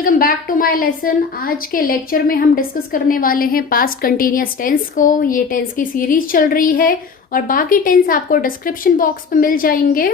Welcome back to my lesson. आज के lecture में हम डिस्कस करने वाले हैं पास्ट कंटिन्यूअस टेंस को। ये टेंस की सीरीज चल रही है और बाकी टेंस आपको डिस्क्रिप्शन बॉक्स में मिल जाएंगे।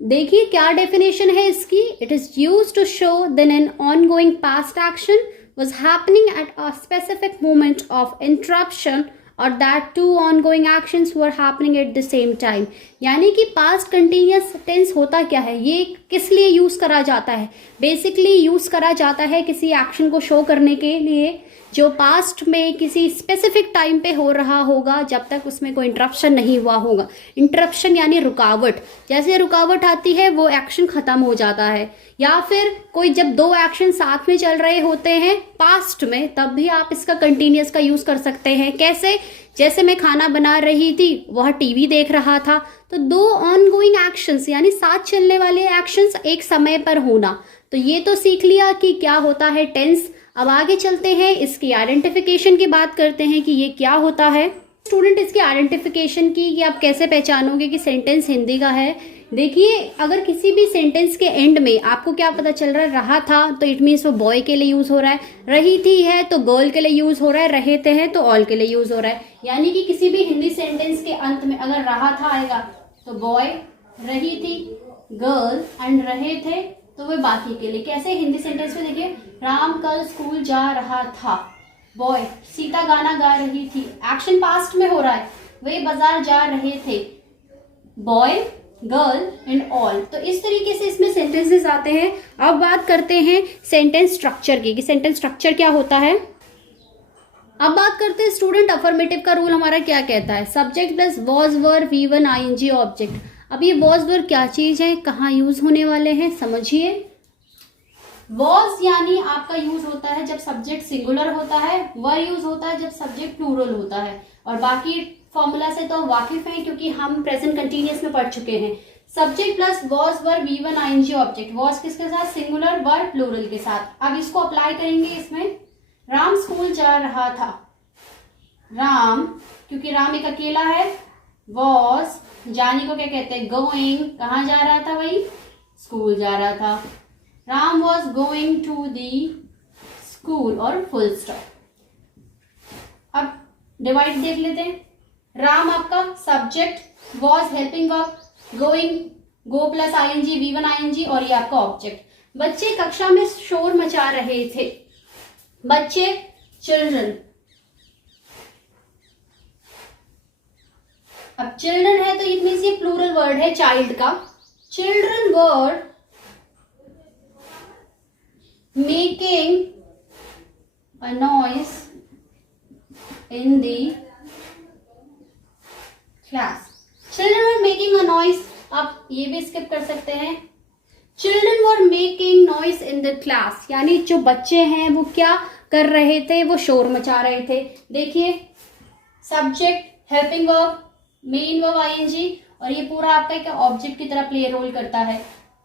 देखिए क्या डेफिनेशन है इसकी। It is used to show then an ongoing past action was happening at a specific moment of interruption और that two ongoing actions were happening at the same time. यानी कि past continuous tense होता क्या है, ये किस लिए use करा जाता है। बेसिकली यूज करा जाता है किसी एक्शन को शो करने के लिए जो पास्ट में किसी स्पेसिफिक टाइम पे हो रहा होगा जब तक उसमें कोई इंटरप्शन नहीं हुआ होगा। इंटरप्शन यानी रुकावट, जैसे रुकावट आती है वो एक्शन खत्म हो जाता है। या फिर कोई जब दो एक्शन साथ में चल रहे होते हैं पास्ट में, तब भी आप इसका कंटिन्यूअस का यूज कर सकते हैं। कैसे? जैसे मैं खाना बना रही थी, वह टीवी देख रहा था, तो दो ऑनगोइंग एक्शंस यानी साथ चलने वाले एक्शंस एक समय पर होना। तो ये तो सीख लिया कि क्या होता है टेंस। अब आगे चलते हैं, इसकी आइडेंटिफिकेशन की बात करते हैं कि ये क्या होता है। स्टूडेंट, इसकी आइडेंटिफिकेशन की कि आप कैसे पहचानोगे कि सेंटेंस हिंदी का है। देखिए, अगर किसी भी सेंटेंस के एंड में आपको क्या पता चल रहा था, तो इट मीन्स वो बॉय के लिए यूज हो रहा है, रही थी है तो गर्ल के लिए यूज हो रहा है, रहे थे हैं तो ऑल के लिए यूज हो रहा है। यानी कि किसी भी हिंदी सेंटेंस के अंत में अगर रहा था आएगा तो बॉय, रही थी गर्ल एंड रहे थे तो वे बाकी के लिए। कैसे? हिंदी सेंटेंस में देखिए, राम कल स्कूल जा रहा था, बॉय, सीता गाना गा रही थी, एक्शन पास्ट में हो रहा है, वे बाजार जा रहे थे, बॉय, गर्ल एंड ऑल। तो इस तरीके से इसमें सेंटेंसेस आते हैं। अब बात करते हैं सेंटेंस स्ट्रक्चर की कि सेंटेंस स्ट्रक्चर क्या होता है। अब बात करते हैं स्टूडेंट, अफर्मेटिव का रूल हमारा क्या कहता है। Subject plus was were V1 ING object. अब ये वॉज वर क्या चीज है, कहाँ यूज होने वाले हैं, समझिए। वॉज यानी आपका यूज होता है जब सब्जेक्ट सिंगुलर होता है, वर यूज होता है जब सब्जेक्ट प्लूरल होता है। और बाकी फॉर्मूला से तो वाकिफ हैं क्योंकि हम प्रेजेंट कंटिन्यूअस में पढ़ चुके हैं। Subject plus was were V1 ING object. Was किसके साथ? सिंगुलर, वर प्लूरल के साथ। अब इसको अप्लाई करेंगे इसमें। राम स्कूल जा रहा था, राम क्योंकि राम एक अकेला है, वॉज जाने को क्या कहते हैं, गोइंग, कहाँ जा रहा था भाई, स्कूल जा रहा था। Ram was going to the school और फुल स्टॉप। अब डिवाइड देख लेते हैं। राम आपका subject, was helping verb, going go plus ING V1 ING और ये आपका ऑब्जेक्ट। बच्चे कक्षा में शोर मचा रहे थे, बच्चे चिल्ड्रन। अब चिल्ड्रन है तो इट मीन्स ये प्लूरल वर्ड है चाइल्ड का। Children were making a noise in the class. Children were making a noise, आप ये भी स्किप कर सकते हैं। Children were making noise in the class यानी जो बच्चे हैं वो क्या कर रहे थे, वो शोर मचा रहे थे। देखिए, subject, helping verb, main verb ING और ये पूरा आपका एक ऑब्जेक्ट की तरह प्ले रोल करता है।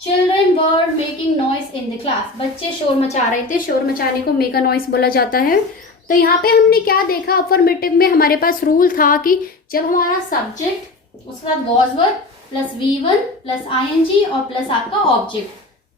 Children were making noise in the class, बच्चे शोर मचा रहे थे। शोर मचाने को मेक अ नॉइस बोला जाता है। तो यहाँ पे हमने क्या देखा, अफर्मेटिव में हमारे पास रूल था कि जब हमारा सब्जेक्ट उसके साथ was were plus V1 plus ING और प्लस आपका object,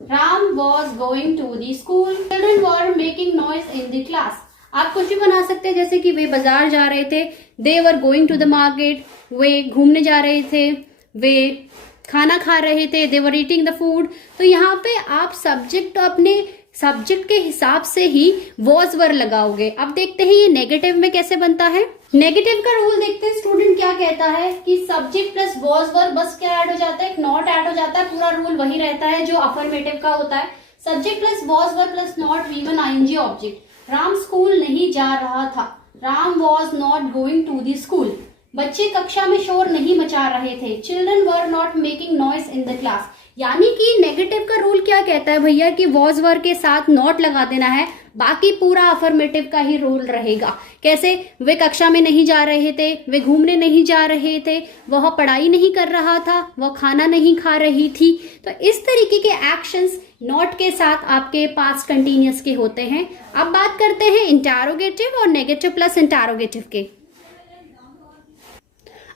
Ram was going to the school, children were making noise in the class. आप कुछ भी बना सकते हैं, जैसे कि वे बाजार जा रहे थे, they were going to the market, वे घूमने जा रहे थे, वे खाना खा रहे थे, they were eating the food. तो यहाँ पे आप सब्जेक्ट अपने सब्जेक्ट के हिसाब से ही वॉज वर लगाओगे। अब देखते हैं ये नेगेटिव में कैसे बनता है। नेगेटिव का रूल देखते हैं स्टूडेंट, क्या कहता है कि सब्जेक्ट प्लस वॉज वर बस क्या ऐड हो जाता है, एक नॉट ऐड हो जाता है। पूरा रूल वही रहता है जो अफर्मेटिव का होता है। Subject plus was were plus not V1 ING object. Ram school नहीं जा रहा था, Ram was not going to the school. बच्चे कक्षा में शोर नहीं मचा रहे थे, children were not making noise in the class. यानी कि नेगेटिव का रूल क्या कहता है भैया कि वॉज वर के साथ नॉट लगा देना है, बाकी पूरा अफर्मेटिव का ही रूल रहेगा। कैसे? वे कक्षा में नहीं जा रहे थे, वे घूमने नहीं जा रहे थे, वह पढ़ाई नहीं कर रहा था, वह खाना नहीं खा रही थी। तो इस तरीके के एक्शंस नॉट के साथ आपके पास्ट कंटिन्यूअस के होते हैं। अब बात करते हैं इंटरोगेटिव और नेगेटिव प्लस इंटरोगेटिव के।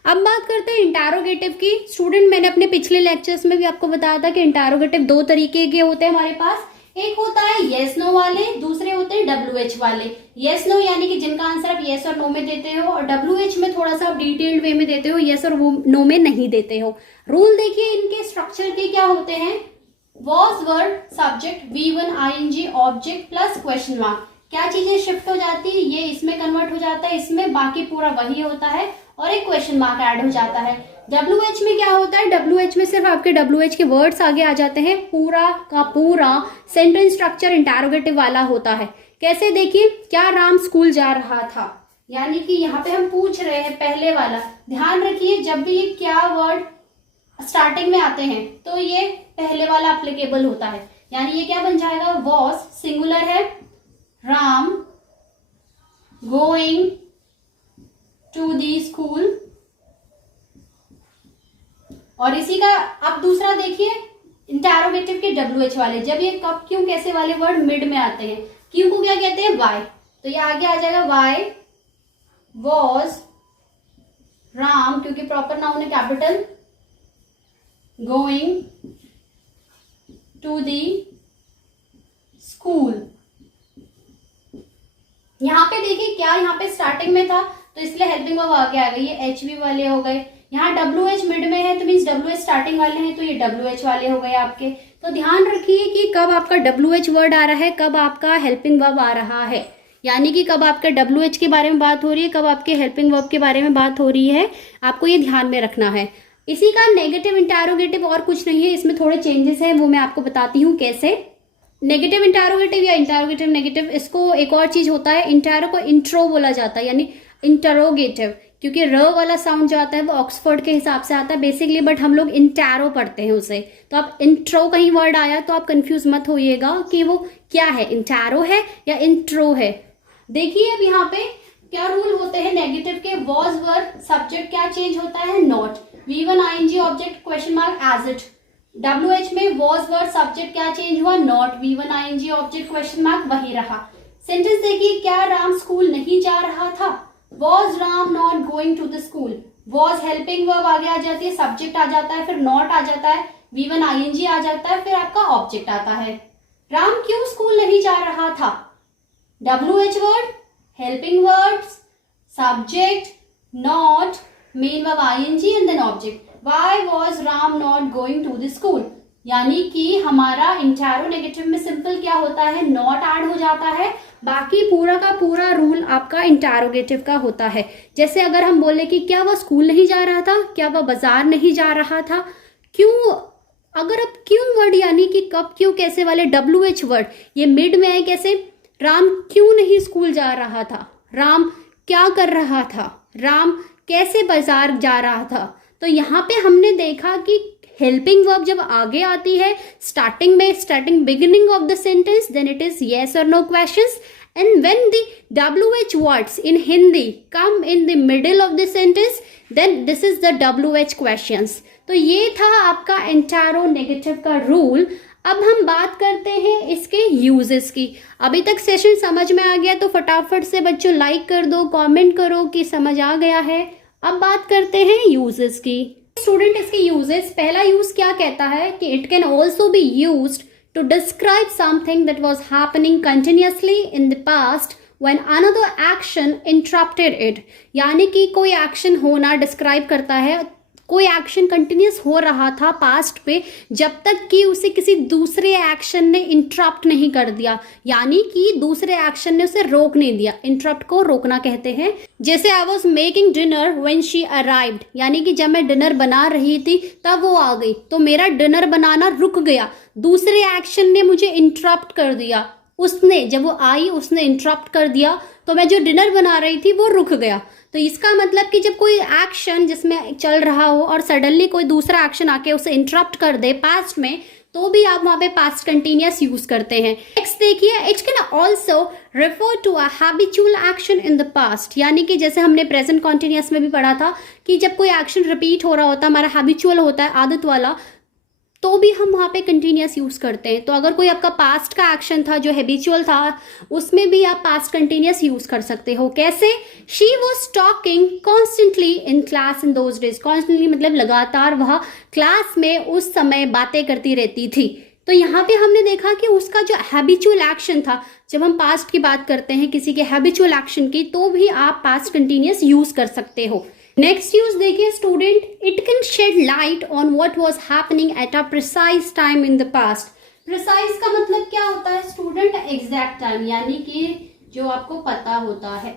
अब बात करते हैं इंटरोगेटिव की। स्टूडेंट, मैंने अपने पिछले लेक्चर्स में भी आपको बताया था कि इंटरोगेटिव दो तरीके के होते हैं हमारे पास। एक होता है येस नो वाले, दूसरे होते हैं WH वाले। येस नो यानी कि जिनका आंसर आप येस और नो में देते हो, और WH में थोड़ा सा आप डिटेल्ड वे में देते हो, येस और नो में नहीं देते हो। रूल देखिए इनके स्ट्रक्चर के क्या होते हैं। Was word subject V1 ING object plus question mark, क्या चीजें शिफ्ट हो जाती है, ये इसमें कन्वर्ट हो जाता है, इसमें बाकी पूरा वही होता है और एक क्वेश्चन मार्क ऐड हो जाता है। WH में क्या होता है, WH में सिर्फ आपके WH के वर्ड्स आगे आ जाते हैं, पूरा का पूरा सेंटेंस स्ट्रक्चर इंटरोगेटिव वाला होता है। कैसे देखिए, क्या राम स्कूल जा रहा था, यानी कि यहाँ पे हम पूछ रहे हैं पहले वाला। ध्यान रखिए जब भी ये क्या वर्ड स्टार्टिंग में आते हैं तो ये पहले वाला अप्लीकेबल होता है, यानी ये क्या बन जाएगा, वॉज सिंगुलर है, Ram going to the school. और इसी का अब दूसरा देखिए इंटरोगेटिव के WH वाले, जब ये कब क्यों कैसे वाले वर्ड मिड में आते हैं, क्यों को क्या कहते हैं, वाई, तो ये आगे आ जाएगा वाई वॉज राम, क्योंकि प्रॉपर नाउन है capital, going to the school. यहाँ पे देखिए क्या यहाँ पे स्टार्टिंग में था तो इसलिए हेल्पिंग वर्ब आगे आ गई, ये HV वाले हो गए। यहाँ WH मिड में है तो मीन्स WH स्टार्टिंग वाले हैं तो ये WH वाले हो गए आपके। तो ध्यान रखिए कि कब आपका WH वर्ड आ रहा है, कब आपका हेल्पिंग वर्ब आ रहा है, यानी कि कब आपके WH के बारे में बात हो रही है, कब आपके हेल्पिंग वर्ब के बारे में बात हो रही है, आपको ये ध्यान में रखना है। इसी का नेगेटिव इंटरोगेटिव और कुछ नहीं है, इसमें थोड़े चेंजेस हैं वो मैं आपको बताती हूँ कैसे। नेगेटिव इंटरोगेटिव या इंटरोगेटिव नेगेटिव, इसको एक और चीज होता है, इंटरो को इंट्रो बोला जाता है, यानी इंटरोगेटिव, क्योंकि र वाला साउंड जो आता है वो ऑक्सफोर्ड के हिसाब से आता है बेसिकली, बट हम लोग इंटरो पढ़ते हैं उसे। तो आप इंट्रो कहीं वर्ड आया तो आप कंफ्यूज मत होइएगा कि वो क्या है, इंटरो है या इंट्रो है। देखिए अब यहाँ पे क्या रूल होते हैं नेगेटिव के, वॉज वर्ड सब्जेक्ट क्या चेंज होता है, not, V1 ING object question mark as it. WH में वॉज वर्ड सब्जेक्ट क्या चेंज हुआ, not, V1 ING object question mark वही रहा। सेंटेंस देखिए, क्या राम स्कूल नहीं जा रहा था, was Ram not going to the school. Was helping verb आगे आ जाती है, सब्जेक्ट आ जाता है, फिर नॉट आ जाता है, V1 ING आ जाता है, फिर आपका ऑब्जेक्ट आता है। राम क्यों स्कूल नहीं जा रहा था, WH word, helping words, subject, not, main verb ING and then object. Why was Ram not going to the school? यानी कि हमारा इंटरोगेटिव में सिंपल क्या होता है, नॉट ऐड हो जाता है, बाकी पूरा का पूरा रूल आपका इंटरोगेटिव का होता है। जैसे अगर हम बोले कि क्या वह स्कूल नहीं जा रहा था, क्या वह बाजार नहीं जा रहा था, क्यों, अगर अब क्यों वर्ड यानी कि कब क्यों कैसे वाले WH वर्ड ये मिड में है, कैसे, राम क्यों नहीं स्कूल जा रहा था, राम क्या कर रहा था, राम कैसे बाजार जा रहा था। तो यहाँ पे हमने देखा कि हेल्पिंग वर्ब जब आगे आती है स्टार्टिंग में, starting beginning of the sentence, then it is yes और no questions, and when the WH words in Hindi come in the middle of the sentence, then this is the WH questions. तो ये था आपका interrogative का rule. अब हम बात करते हैं इसके यूजेस की। अभी तक सेशन समझ में आ गया तो फटाफट से बच्चों लाइक कर दो, कमेंट करो कि समझ आ गया है। अब बात करते हैं यूजेस की। स्टूडेंट इसके यूजेस, पहला यूज क्या कहता है कि it can also be used to describe something that was happening continuously in the past when another action interrupted it, यानी कि कोई एक्शन होना डिस्क्राइब करता है, कोई एक्शन कंटिन्यूस हो रहा था पास्ट पे जब तक कि उसे किसी दूसरे एक्शन ने इंटरप्ट नहीं कर दिया, यानी कि दूसरे एक्शन ने उसे रोक नहीं दिया। इंटरप्ट को रोकना कहते हैं। जैसे I was making dinner when she arrived, यानी कि जब मैं डिनर बना रही थी तब वो आ गई, तो मेरा डिनर बनाना रुक गया, दूसरे एक्शन ने मुझे इंटरप्ट कर दिया, उसने जब वो आई उसने इंटरप्ट कर दिया, तो मैं जो डिनर बना रही थी वो रुक गया। तो इसका मतलब कि जब कोई एक्शन जिसमें चल रहा हो और सडनली कोई दूसरा एक्शन आके उसे इंटरप्ट कर दे पास्ट में, तो भी आप वहां पे पास्ट कंटिन्यूअस यूज करते हैं। नेक्स्ट देखिए, it can also refer to a habitual action in the past, यानी कि जैसे हमने प्रेजेंट कॉन्टिन्यूअस में भी पढ़ा था कि जब कोई एक्शन रिपीट हो रहा होता है, हमारा हैबिचुअल होता है, आदत वाला, तो भी हम वहाँ पे कंटिन्यूअस यूज करते हैं। तो अगर कोई आपका पास्ट का एक्शन था जो हैबिचुअल था, उसमें भी आप पास्ट कंटिन्यूअस यूज कर सकते हो। कैसे, she was talking constantly in class in those days, constantly मतलब लगातार वह क्लास में उस समय बातें करती रहती थी। तो यहाँ पे हमने देखा कि उसका जो हैबिचुअल एक्शन था, जब हम पास्ट की बात करते हैं किसी के हैबिचुअल एक्शन की, तो भी आप पास्ट कंटिन्यूअस यूज कर सकते हो। नेक्स्ट यूज देखिए student, it can shade light on what was happening at a precise time in the past. Precise का मतलब क्या होता है स्टूडेंट? एग्जैक्ट टाइम, यानी कि जो आपको पता होता है।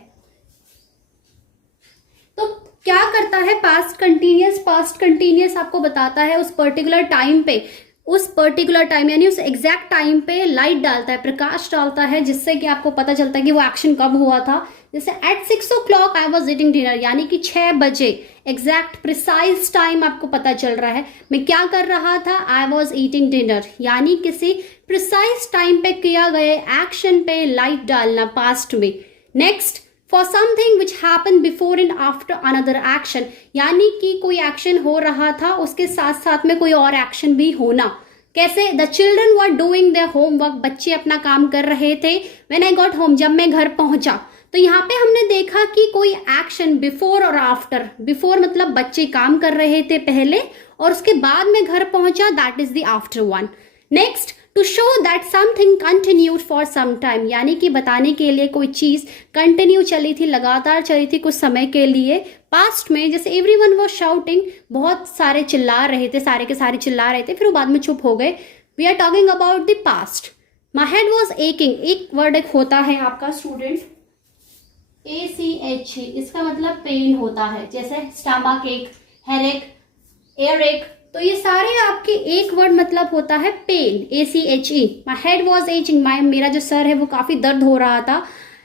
तो क्या करता है पास्ट कंटिन्यूअस? पास्ट कंटिन्यूअस आपको बताता है उस पर्टिकुलर टाइम पे, उस पर्टिकुलर टाइम यानी उस एग्जैक्ट टाइम पे लाइट डालता है, प्रकाश डालता है, जिससे कि आपको पता चलता है कि वो एक्शन कब हुआ था। जैसे at 6 o'clock I was eating dinner, यानी कि 6 बजे एग्जैक्ट प्रिसाइज टाइम आपको पता चल रहा है मैं क्या कर रहा था, आई वॉज ईटिंग डिनर, यानी किसी प्रिसाइज टाइम पे किया गए एक्शन पे लाइट डालना पास्ट में। Next, for something which happen before and after another action, यानी कि कोई एक्शन हो रहा था उसके साथ साथ में कोई और एक्शन भी होना। कैसे? The children were doing their homework, बच्चे अपना काम कर रहे थे। व्हेन आई गॉट होम, जब मैं घर पहुंचा। तो यहाँ पे हमने देखा कि कोई एक्शन बिफोर और आफ्टर, बिफोर मतलब बच्चे काम कर रहे थे पहले, और उसके बाद में घर पहुंचा, that is the after one. Next, to show that something continued for some time, यानी कि बताने के लिए कोई चीज कंटिन्यू चली थी, लगातार चली थी कुछ समय के लिए पास्ट में। जैसे एवरीवन वाज शाउटिंग, बहुत सारे चिल्ला रहे थे, सारे के सारे चिल्ला रहे थे, फिर वो बाद में चुप हो गए। We are talking about the past. My head was aching, एक वर्ड एक होता है आपका स्टूडेंट ACH, इसका मतलब पेन होता है, जैसे स्टमक एक, हेडेक, एयर एक, तो ये सारे आपके एक वर्ड मतलब होता है pain, ACHE। My head was aching, मेरा जो सर है वो काफी दर्द हो रहा था।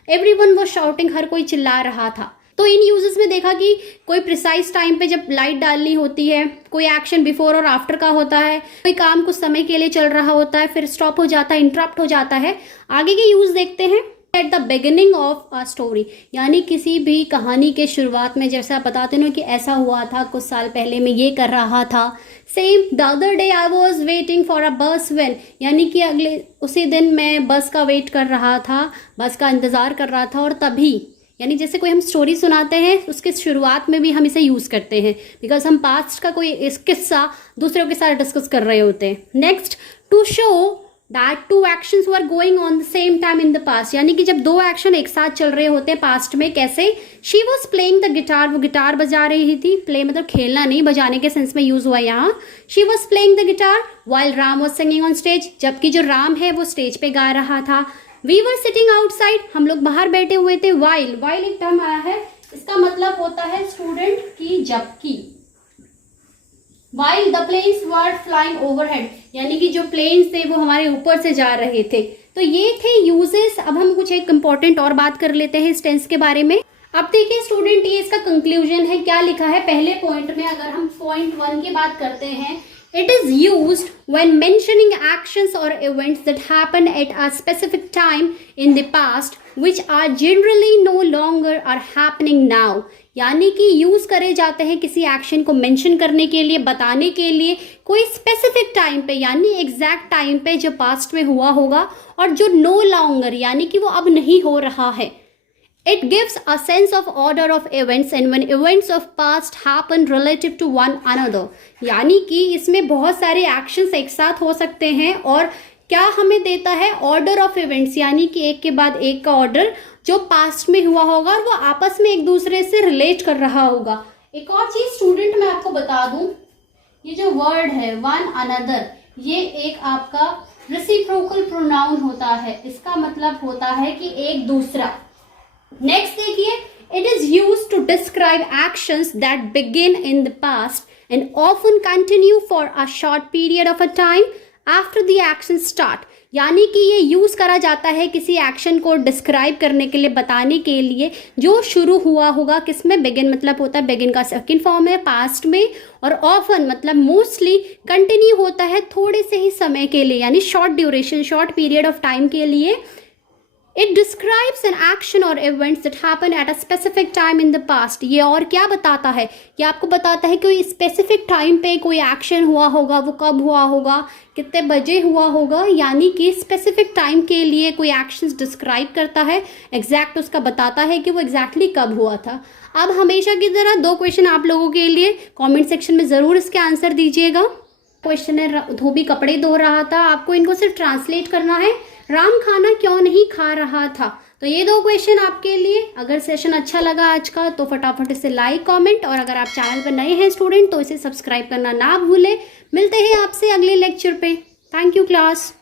एवरीवन वॉज शाउटिंग, हर कोई चिल्ला रहा था। तो इन यूजेस में देखा कि कोई प्रिसाइज टाइम पे जब लाइट डालनी होती है, कोई एक्शन बिफोर और आफ्टर का होता है, कोई काम कुछ समय के लिए चल रहा होता है, फिर स्टॉप हो जाता है, इंटरप्ट हो जाता है। आगे के यूज देखते हैं। At the beginning of a story, यानी किसी भी कहानी के शुरुआत में, जैसे आप बताते हो कि ऐसा हुआ था कुछ साल पहले, मैं ये कर रहा था। Same, the other day I was waiting for a बस व्हेन, यानी कि अगले उसी दिन मैं बस का वेट कर रहा था, बस का इंतजार कर रहा था, और तभी, यानी जैसे कोई हम स्टोरी सुनाते हैं उसके शुरुआत में भी हम इसे यूज करते हैं, बिकॉज हम पास्ट का कोई इस किस्सा दूसरों के साथ डिस्कस कर रहे होते हैं। Next, to show that two actions were going on the same time in the past, यानी कि जब दो एक्शन एक साथ चल रहे होते हैं पास्ट में। कैसे? She was playing the guitar, वो गिटार बजा रही थी, प्ले मतलब खेलना नहीं, बजाने के सेंस में यूज हुआ यहाँ। She was playing the guitar while Ram was singing on stage, जबकि जो राम है वो स्टेज पे गा रहा था। वी वर सिटिंग आउटसाइड, हम लोग बाहर बैठे हुए थे। वाइल, वाइल एक टर्म आया है, इसका मतलब होता है स्टूडेंट की जबकि। While the planes were flying overhead, यानी कि जो प्लेन्स थे वो हमारे ऊपर से जा रहे थे। तो ये थे यूजेस। अब हम कुछ एक इंपॉर्टेंट और बात कर लेते हैं इस टेंस के बारे में। अब देखिए स्टूडेंट, ये इसका कंक्लूजन है, क्या लिखा है पहले पॉइंट में। अगर हम पॉइंट 1 की बात करते हैं, it is used when mentioning actions or events that happen at a specific time in the past which are generally no longer are happening now, यानी कि यूज करे जाते हैं किसी एक्शन को मेंशन करने के लिए, बताने के लिए कोई स्पेसिफिक टाइम पे, यानी एग्जैक्ट टाइम पे जो पास्ट में हुआ होगा, और जो नो लॉन्गर यानी कि वो अब नहीं हो रहा है। It gives a sense of order of events and when events of past happen relative to one another, यानी कि इसमें बहुत सारे एक्शंस एक साथ हो सकते हैं, और क्या हमें देता है? ऑर्डर ऑफ इवेंट्स, यानी कि एक के बाद एक का ऑर्डर जो पास्ट में हुआ होगा और वो आपस में एक दूसरे से रिलेट कर रहा होगा। एक और चीज स्टूडेंट मैं आपको बता दूं, ये जो वर्ड है वन अनदर, ये एक आपका रेसिप्रोकल प्रोनाउन होता है, इसका मतलब होता है कि एक दूसरा। नेक्स्ट देखिए, it is used to describe actions that begin in the past and often continue for a short period of a time after the action start, यानी कि ये यूज करा जाता है किसी एक्शन को डिस्क्राइब करने के लिए, बताने के लिए, जो शुरू हुआ होगा किसमें? बिगिन मतलब होता है, बिगिन का सेकंड फॉर्म है पास्ट में, और ऑफन मतलब मोस्टली कंटिन्यू होता है थोड़े से ही समय के लिए, यानी short duration, short period of time के लिए। It describes an action or events that happen at a specific time in the past. ये और क्या बताता है? ये आपको बताता है कि कोई स्पेसिफिक टाइम पे कोई एक्शन हुआ होगा, वो कब हुआ होगा, कितने बजे हुआ होगा, यानी कि स्पेसिफिक टाइम के लिए कोई एक्शंस डिस्क्राइब करता है, एग्जैक्ट उसका बताता है कि वो एग्जैक्टली कब हुआ था। अब हमेशा की तरह 2 क्वेश्चन आप लोगों के लिए कमेंट सेक्शन में ज़रूर इसके आंसर दीजिएगा। क्वेश्चन है धोबी कपड़े धो रहा था, आपको इनको सिर्फ ट्रांसलेट करना है। राम खाना क्यों नहीं खा रहा था। तो ये 2 क्वेश्चन आपके लिए। अगर सेशन अच्छा लगा आज का तो फटाफट इसे लाइक कमेंट, और अगर आप चैनल पर नए हैं स्टूडेंट तो इसे सब्सक्राइब करना ना भूलें। मिलते हैं आपसे अगले लेक्चर पे। Thank you class.